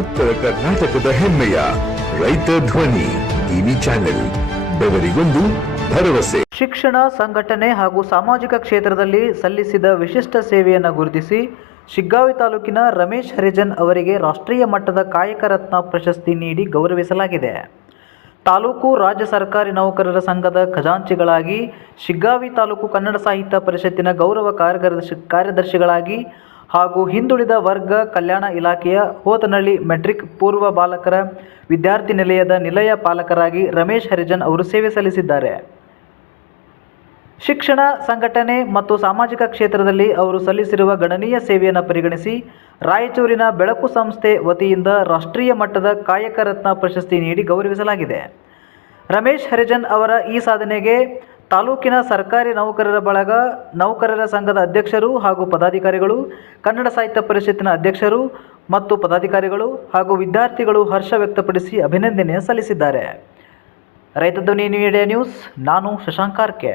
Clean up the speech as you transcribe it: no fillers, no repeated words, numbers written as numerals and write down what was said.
ಉತ್ತರ ಕರ್ನಾಟಕದ ಹೆಮ್ಮೆಯ ರೈತ ಧ್ವನಿ ಟಿವಿ ಚಾನೆಲ್, ಬೆವರಿಗೊಂದು ಭರವಸೆ. ಶಿಕ್ಷಣ, ಸಂಘಟನೆ ಹಾಗೂ ಸಾಮಾಜಿಕ ಕ್ಷೇತ್ರದಲ್ಲಿ ಸಲ್ಲಿಸಿದ ವಿಶಿಷ್ಟ ಸೇವೆಯನ್ನು ಗುರುತಿಸಿ ಶಿಗ್ಗಾವಿ ತಾಲೂಕಿನ ರಮೇಶ್ ಹರಿಜನ್ ಅವರಿಗೆ ರಾಷ್ಟ್ರೀಯ ಮಟ್ಟದ ಕಾಯಕ ರತ್ನ ಪ್ರಶಸ್ತಿ ನೀಡಿ ಗೌರವಿಸಲಾಗಿದೆ. ತಾಲೂಕು ರಾಜ್ಯ ಸರ್ಕಾರಿ ನೌಕರರ ಸಂಘದ ಖಜಾಂಚಿಗಳಾಗಿ, ಶಿಗ್ಗಾವಿ ತಾಲೂಕು ಕನ್ನಡ ಸಾಹಿತ್ಯ ಪರಿಷತ್ತಿನ ಗೌರವ ಕಾರ್ಯದರ್ಶಿಗಳಾಗಿ ಹಾಗೂ ಹಿಂದುಳಿದ ವರ್ಗ ಕಲ್ಯಾಣ ಇಲಾಖೆಯ ಹೋತನಹಳ್ಳಿ ಮೆಟ್ರಿಕ್ ಪೂರ್ವ ಬಾಲಕರ ವಿದ್ಯಾರ್ಥಿ ನಿಲಯದ ನಿಲಯ ಪಾಲಕರಾಗಿ ರಮೇಶ್ ಹರಿಜನ್ ಅವರು ಸೇವೆ ಸಲ್ಲಿಸಿದ್ದಾರೆ. ಶಿಕ್ಷಣ, ಸಂಘಟನೆ ಮತ್ತು ಸಾಮಾಜಿಕ ಕ್ಷೇತ್ರದಲ್ಲಿ ಅವರು ಸಲ್ಲಿಸಿರುವ ಗಣನೀಯ ಸೇವೆಯನ್ನು ಪರಿಗಣಿಸಿ ರಾಯಚೂರಿನ ಬೆಳಕು ಸಂಸ್ಥೆ ವತಿಯಿಂದ ರಾಷ್ಟ್ರೀಯ ಮಟ್ಟದ ಕಾಯಕ ರತ್ನ ಪ್ರಶಸ್ತಿ ನೀಡಿ ಗೌರವಿಸಲಾಗಿದೆ. ರಮೇಶ್ ಹರಿಜನ್ ಅವರ ಈ ಸಾಧನೆಗೆ ತಾಲೂಕಿನ ಸರ್ಕಾರಿ ನೌಕರರ ಬಳಗ, ನೌಕರರ ಸಂಘದ ಅಧ್ಯಕ್ಷರು ಹಾಗೂ ಪದಾಧಿಕಾರಿಗಳು, ಕನ್ನಡ ಸಾಹಿತ್ಯ ಪರಿಷತ್ತಿನ ಅಧ್ಯಕ್ಷರು ಮತ್ತು ಪದಾಧಿಕಾರಿಗಳು ಹಾಗೂ ವಿದ್ಯಾರ್ಥಿಗಳು ಹರ್ಷ ವ್ಯಕ್ತಪಡಿಸಿ ಅಭಿನಂದನೆ ಸಲ್ಲಿಸಿದ್ದಾರೆ. ರೈತ ಧ್ವನಿ ಮೀಡಿಯಾ ನ್ಯೂಸ್, ನಾನು ಶಶಾಂಕ್ ಕಾರ್ಕೆ.